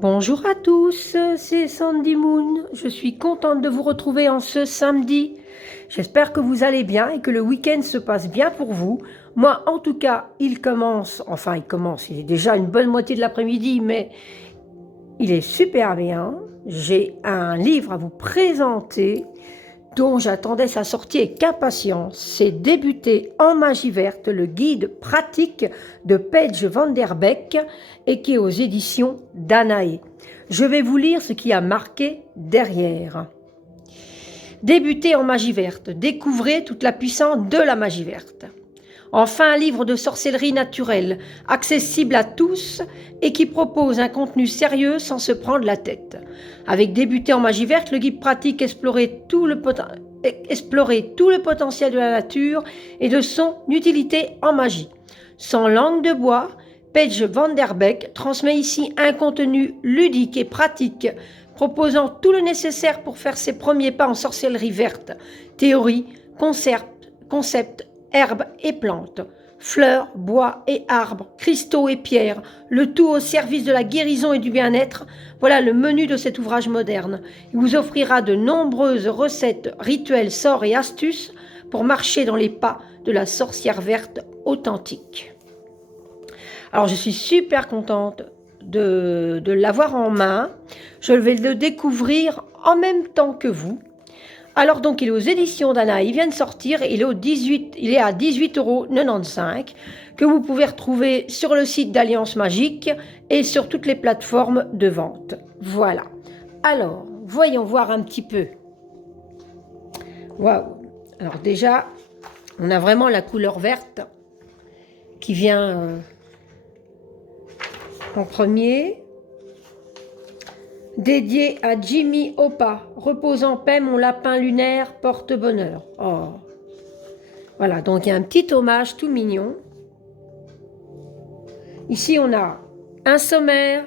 Bonjour à tous, c'est Sandy Moon. Je suis contente de vous retrouver en ce samedi. J'espère que vous allez bien et que le week-end se passe bien pour vous. Moi, en tout cas, il est déjà une bonne moitié de l'après-midi, mais il est super bien. J'ai un livre à vous présenter dont j'attendais sa sortie avec impatience. C'est Débuter en magie verte, le guide pratique de Paige Van Der Beek et qui est aux éditions Danae. Je vais vous lire ce qui a marqué derrière. Débuter en magie verte, découvrez toute la puissance de la magie verte. Enfin, un livre de sorcellerie naturelle, accessible à tous et qui propose un contenu sérieux sans se prendre la tête. Avec Débuter en magie verte, le guide pratique explorer tout le potentiel de la nature et de son utilité en magie. Sans langue de bois, Paige Van Der Beek transmet ici un contenu ludique et pratique, proposant tout le nécessaire pour faire ses premiers pas en sorcellerie verte. Théorie, concepts, herbes et plantes, fleurs, bois et arbres, cristaux et pierres, le tout au service de la guérison et du bien-être. Voilà le menu de cet ouvrage moderne. Il vous offrira de nombreuses recettes, rituels, sorts et astuces pour marcher dans les pas de la sorcière verte authentique. Alors je suis super contente de l'avoir en main. Je vais le découvrir en même temps que vous. Alors donc il est aux éditions Danae, il vient de sortir, il est à 18,95 € que vous pouvez retrouver sur le site d'Alliance Magique et sur toutes les plateformes de vente. Voilà. Alors, voyons voir un petit peu. Waouh. Alors déjà, on a vraiment la couleur verte qui vient en premier. Dédié à Jimmy Hoppa, repose en paix, mon lapin lunaire porte bonheur. Oh. Voilà, donc il y a un petit hommage tout mignon. Ici, on a un sommaire.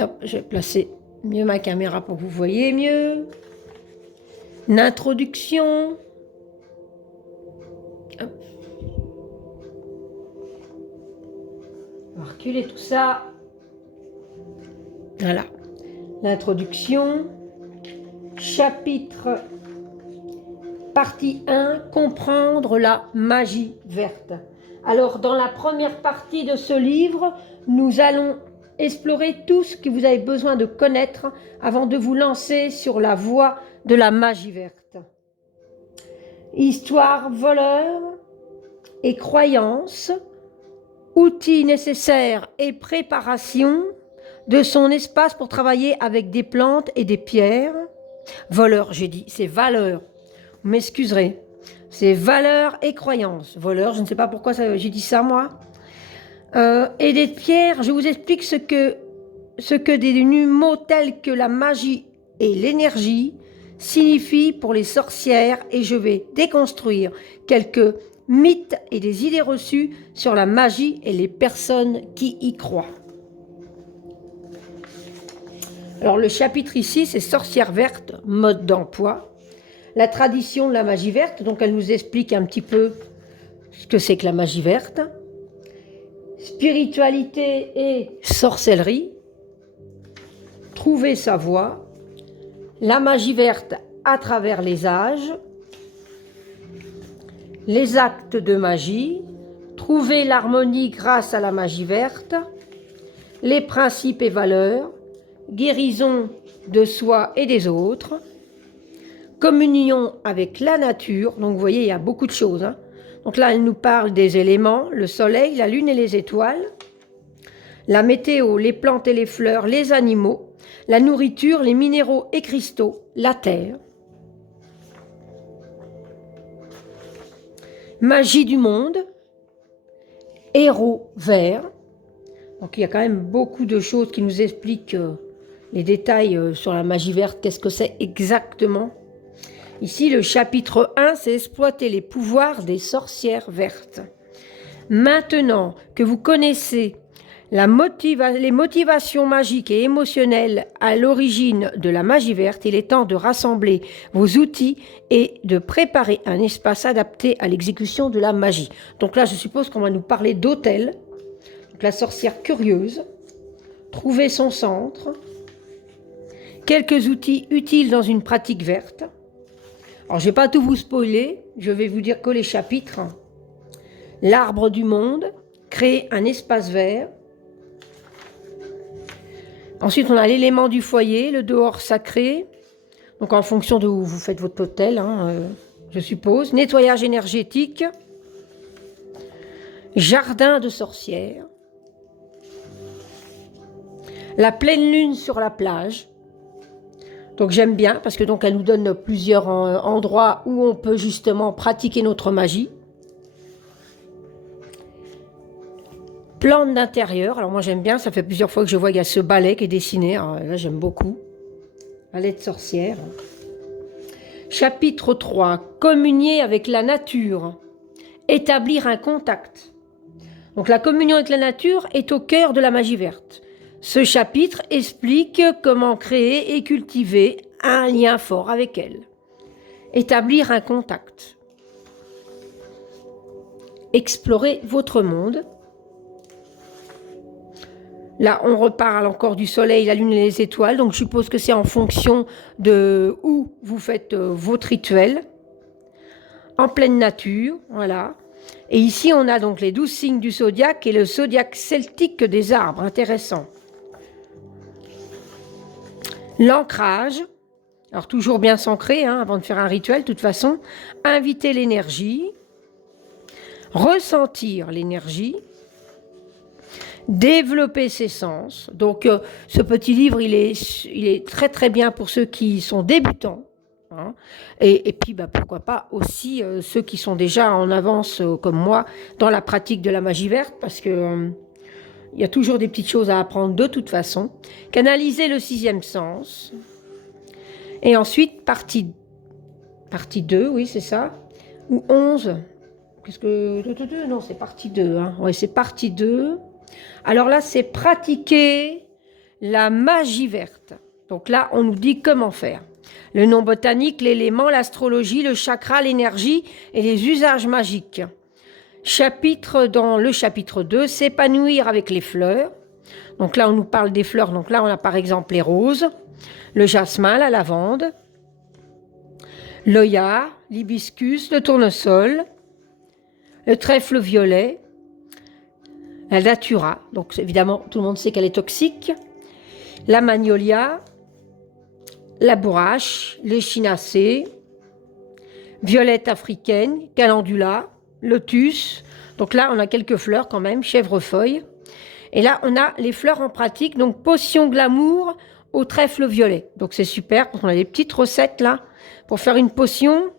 Hop, je vais placer mieux ma caméra pour que vous voyez mieux. Une introduction. Hop. On va reculer tout ça. Voilà, l'introduction, chapitre, partie 1, comprendre la magie verte. Alors, dans la première partie de ce livre, nous allons explorer tout ce que vous avez besoin de connaître avant de vous lancer sur la voie de la magie verte. Histoire, voleur et croyances, outils nécessaires et préparation de son espace pour travailler avec des plantes et des pierres. Voleur, j'ai dit, c'est valeur. Vous m'excuserez. C'est valeur et croyance. Voleur, je ne sais pas pourquoi j'ai dit ça, moi. Et des pierres, je vous explique ce que des mots tels que la magie et l'énergie signifient pour les sorcières, et je vais déconstruire quelques mythes et des idées reçues sur la magie et les personnes qui y croient. Alors le chapitre ici, c'est sorcière verte, mode d'emploi. La tradition de la magie verte, donc elle nous explique un petit peu ce que c'est que la magie verte. Spiritualité et sorcellerie. Trouver sa voie. La magie verte à travers les âges. Les actes de magie. Trouver l'harmonie grâce à la magie verte. Les principes et valeurs. Guérison de soi et des autres, communion avec la nature, donc vous voyez il y a beaucoup de choses. Donc là elle nous parle des éléments, le soleil, la lune et les étoiles, la météo, les plantes et les fleurs, les animaux, la nourriture, les minéraux et cristaux, la terre. Magie du monde, héros vert. Donc il y a quand même beaucoup de choses qui nous expliquent les détails sur la magie verte, qu'est-ce que c'est exactement. Ici, le chapitre 1, c'est exploiter les pouvoirs des sorcières vertes. Maintenant que vous connaissez les motivations magiques et émotionnelles à l'origine de la magie verte, il est temps de rassembler vos outils et de préparer un espace adapté à l'exécution de la magie. Donc là, je suppose qu'on va nous parler d'hôtel. Donc la sorcière curieuse. trouver son centre, quelques outils utiles dans une pratique verte. Alors, je ne vais pas tout vous spoiler, je vais vous dire que les chapitres. L'arbre du monde, créer un espace vert. Ensuite, on a l'élément du foyer, le dehors sacré. Donc, en fonction de où vous faites votre hôtel, je suppose. Nettoyage énergétique. Jardin de sorcières. La pleine lune sur la plage. Donc j'aime bien parce que donc elle nous donne plusieurs endroits où on peut justement pratiquer notre magie. Plante d'intérieur. Alors moi j'aime bien, ça fait plusieurs fois que je vois qu'il y a ce balai qui est dessiné. Alors là j'aime beaucoup. Balai de sorcière. Chapitre 3. Communier avec la nature. Établir un contact. Donc la communion avec la nature est au cœur de la magie verte. Ce chapitre explique comment créer et cultiver un lien fort avec elle. Établir un contact. Explorer votre monde. Là, on reparle encore du soleil, la lune et les étoiles. Donc, je suppose que c'est en fonction de où vous faites votre rituel. En pleine nature, voilà. Et ici, on a donc les 12 signes du zodiaque et le zodiaque celtique des arbres. Intéressant. L'ancrage, alors toujours bien s'ancrer avant de faire un rituel, de toute façon. Inviter l'énergie, ressentir l'énergie, développer ses sens. Donc ce petit livre, il est très très bien pour ceux qui sont débutants. Et puis pourquoi pas aussi ceux qui sont déjà en avance comme moi dans la pratique de la magie verte, parce que il y a toujours des petites choses à apprendre de toute façon. Canaliser le 6e sens. Et ensuite, partie 2, oui, c'est ça. Ou 11. Qu'est-ce que... Non, c'est partie 2. Oui, c'est partie 2. Alors là, c'est pratiquer la magie verte. Donc là, on nous dit comment faire. Le nom botanique, l'élément, l'astrologie, le chakra, l'énergie et les usages magiques. Dans le chapitre 2, s'épanouir avec les fleurs. Donc là, on nous parle des fleurs. Donc là, on a par exemple les roses, le jasmin, la lavande, l'oya, l'hibiscus, le tournesol, le trèfle violet, la datura. Donc évidemment, tout le monde sait qu'elle est toxique. La magnolia, la bourrache, l'échinacée, violette africaine, calendula, lotus. Donc là, on a quelques fleurs quand même, chèvrefeuille. Et là, on a les fleurs en pratique. Donc, potion glamour au trèfle violet. Donc, c'est super. On a des petites recettes là pour faire une potion.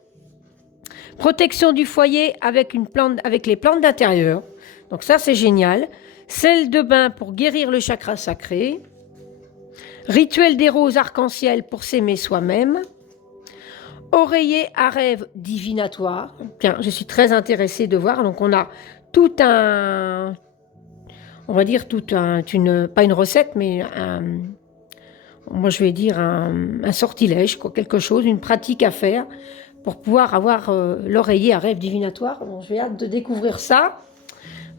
Protection du foyer avec les plantes d'intérieur. Donc, ça, c'est génial. Sel de bain pour guérir le chakra sacré. Rituel des roses arc-en-ciel pour s'aimer soi-même. Oreiller à rêve divinatoire. Tiens, je suis très intéressée de voir. Donc, on a tout un... On va dire pas une recette, mais moi je vais dire un sortilège, quelque chose, une pratique à faire pour pouvoir avoir l'oreiller à rêve divinatoire. Bon, j'ai hâte de découvrir ça.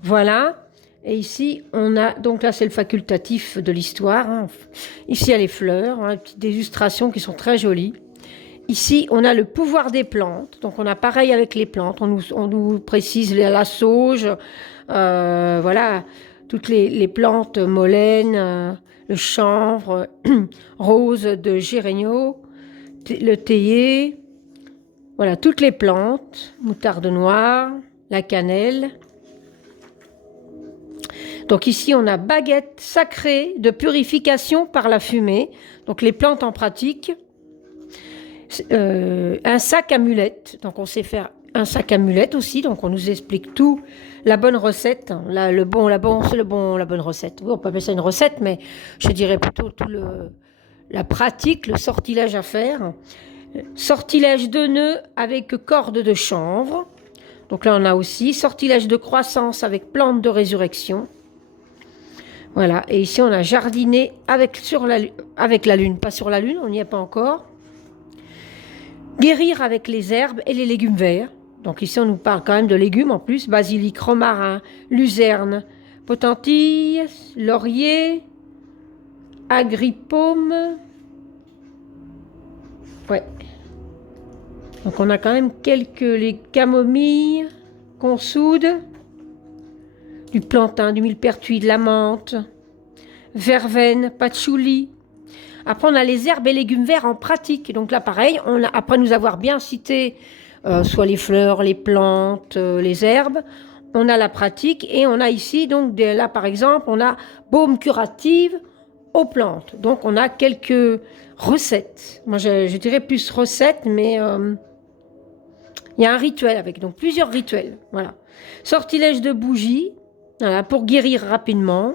Voilà. Et ici, on a, donc là c'est le facultatif de l'histoire. Ici, il y a les fleurs, des illustrations qui sont très jolies. Ici, on a le pouvoir des plantes. Donc, on a pareil avec les plantes. On nous précise la sauge, voilà, toutes les plantes molènes, le chanvre, rose de Gérénio, le théier, voilà, toutes les plantes, moutarde noire, la cannelle. Donc ici, on a baguette sacrée de purification par la fumée. Donc, les plantes en pratique. Un sac amulette, donc on sait faire un sac amulette aussi, donc on nous explique tout, la bonne recette, la bonne recette. Oui, on peut appeler ça une recette, mais je dirais plutôt la pratique, le sortilège à faire. Sortilège de nœuds avec corde de chanvre. Donc là, on a aussi sortilège de croissance avec plante de résurrection. Voilà, et ici on a jardiné avec la lune, pas sur la lune, on n'y est pas encore. Guérir avec les herbes et les légumes verts. Donc ici, on nous parle quand même de légumes en plus. Basilic, romarin, luzerne, potentille, laurier, Agrippaume. Ouais. Donc on a quand même les camomilles qu'on soude, du plantain, du millepertuis, de la menthe, verveine, patchouli. Après, on a les herbes et légumes verts en pratique. Donc là, pareil, après nous avoir bien cité soit les fleurs, les plantes, les herbes, on a la pratique et on a ici, donc là par exemple, on a baume curative aux plantes. Donc on a quelques recettes. Moi, je dirais plus recettes, mais il y a un rituel avec, donc plusieurs rituels. Voilà. Sortilège de bougies, voilà, pour guérir rapidement.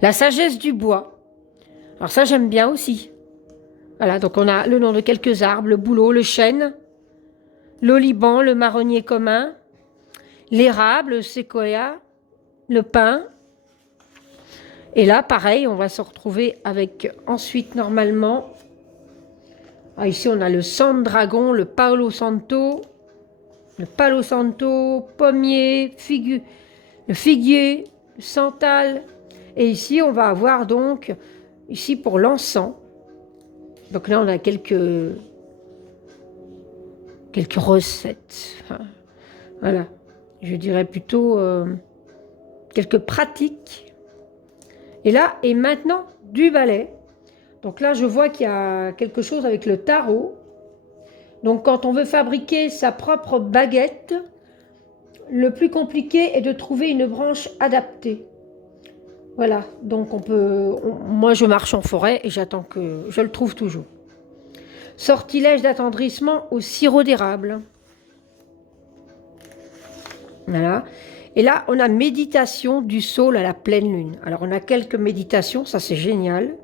La sagesse du bois. Alors ça, j'aime bien aussi. Voilà, donc on a le nom de quelques arbres, le bouleau, le chêne, l'oliban, le marronnier commun, l'érable, le séquoia, le pin. Et là, pareil, on va se retrouver avec ensuite, normalement, ici on a le sang de dragon, le palo santo, pommier, le figuier, le santal. Et ici, on va avoir donc, ici pour l'encens. Donc là, on a quelques recettes. Enfin, voilà, je dirais plutôt quelques pratiques. Et maintenant, du balai. Donc là, je vois qu'il y a quelque chose avec le tarot. Donc quand on veut fabriquer sa propre baguette, le plus compliqué est de trouver une branche adaptée. Voilà, donc moi je marche en forêt et j'attends que je le trouve toujours. Sortilège d'attendrissement au sirop d'érable. Voilà. Et là, on a méditation du saule à la pleine lune. Alors, on a quelques méditations, ça c'est génial.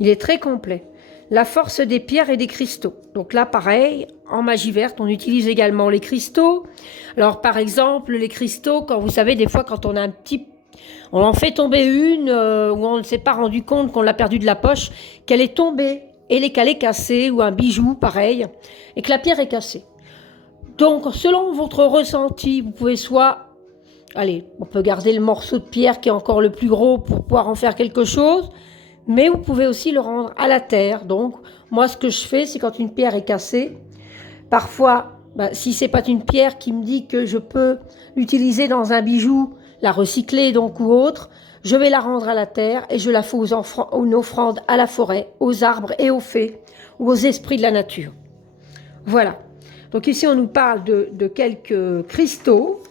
Il est très complet. La force des pierres et des cristaux. Donc là, pareil, en magie verte, on utilise également les cristaux. Alors, par exemple, les cristaux, quand vous savez, des fois, quand on a on en fait tomber une, où on ne s'est pas rendu compte qu'on l'a perdue de la poche, qu'elle est tombée, et qu'elle est cassée, ou un bijou, pareil, et que la pierre est cassée. Donc, selon votre ressenti, vous pouvez soit, allez, on peut garder le morceau de pierre qui est encore le plus gros pour pouvoir en faire quelque chose, mais vous pouvez aussi le rendre à la terre. Donc, moi, ce que je fais, c'est quand une pierre est cassée, parfois, si c'est pas une pierre qui me dit que je peux l'utiliser dans un bijou, la recycler donc ou autre, je vais la rendre à la terre et je la fais aux offrandes à la forêt, aux arbres et aux fées ou aux esprits de la nature. Voilà. Donc ici, on nous parle de quelques cristaux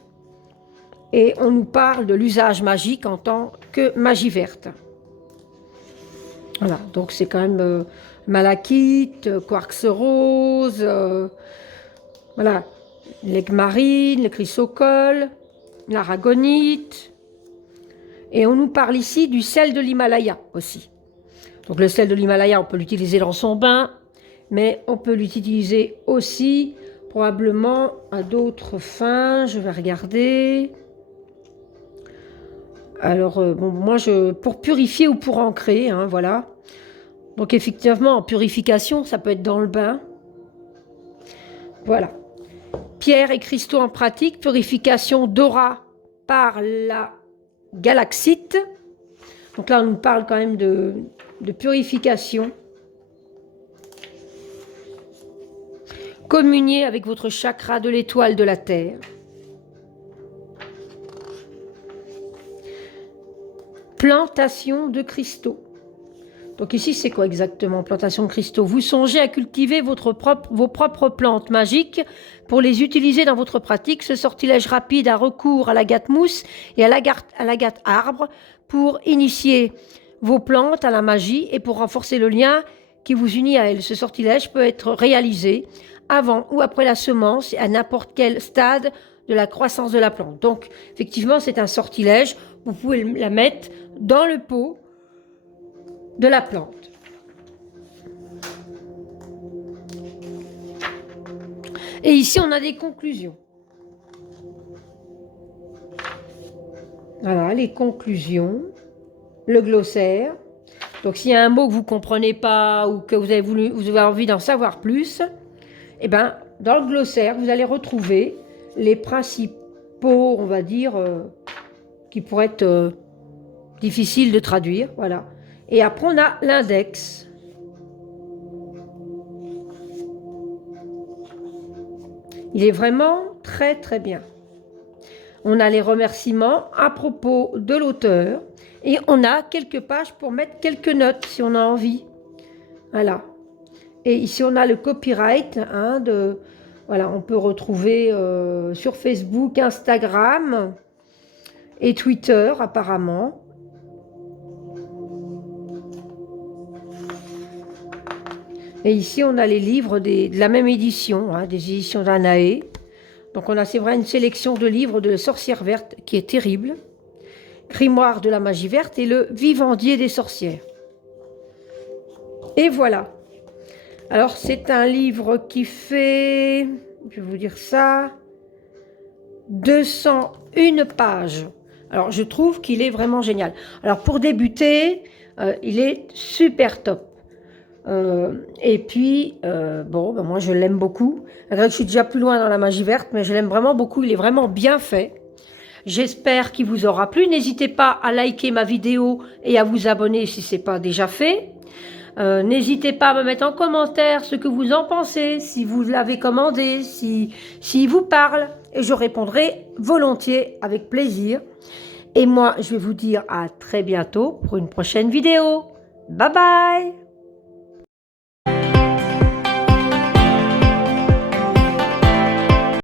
et on nous parle de l'usage magique en tant que magie verte. Voilà, donc c'est quand même malachite, quartz rose, voilà, l'aigle marine, le chrysocole, l'aragonite. Et on nous parle ici du sel de l'Himalaya aussi. Donc le sel de l'Himalaya, on peut l'utiliser dans son bain, mais on peut l'utiliser aussi probablement à d'autres fins. Je vais regarder. Alors, moi, pour purifier ou pour ancrer, hein, voilà. Donc, effectivement, en purification, ça peut être dans le bain. Voilà. Pierre et cristaux en pratique, purification d'aura par la galaxite. Donc là, on nous parle quand même de purification. Communier avec votre chakra de l'étoile de la Terre. Plantation de cristaux. Donc ici, c'est quoi exactement, plantation de cristaux? Vous songez à cultiver vos propres plantes magiques pour les utiliser dans votre pratique. Ce sortilège rapide a recours à l'agate mousse et à l'agate arbre pour initier vos plantes à la magie et pour renforcer le lien qui vous unit à elles. Ce sortilège peut être réalisé avant ou après la semence et à n'importe quel stade de la croissance de la plante. Donc, effectivement, c'est un sortilège. Vous pouvez la mettre dans le pot de la plante. Et ici, on a des conclusions. Voilà, les conclusions, le glossaire. Donc, s'il y a un mot que vous ne comprenez pas ou que vous avez envie d'en savoir plus, eh ben, dans le glossaire, vous allez retrouver les principes peau, on va dire, qui pourrait être difficile de traduire, voilà. Et après, on a l'index. Il est vraiment très, très bien. On a les remerciements à propos de l'auteur et on a quelques pages pour mettre quelques notes si on a envie. Voilà. Et ici, on a le copyright. Hein, voilà, on peut retrouver sur Facebook, Instagram et Twitter apparemment. Et ici, on a les livres de la même édition, hein, des éditions d'Anaé. Donc on a, c'est vrai, une sélection de livres de Sorcière Verte qui est terrible. Grimoire de la magie verte et le Vivandier des sorcières. Et voilà. Alors c'est un livre qui fait, je vais vous dire ça, 201 pages. Alors je trouve qu'il est vraiment génial. Alors pour débuter, il est super top. Et puis, bon, ben moi je l'aime beaucoup. Je suis déjà plus loin dans la magie verte, mais je l'aime vraiment beaucoup. Il est vraiment bien fait. J'espère qu'il vous aura plu. N'hésitez pas à liker ma vidéo et à vous abonner si ce n'est pas déjà fait. N'hésitez pas à me mettre en commentaire ce que vous en pensez, si vous l'avez commandé, si vous parle. Et je répondrai volontiers, avec plaisir. Et moi, je vais vous dire à très bientôt pour une prochaine vidéo. Bye bye!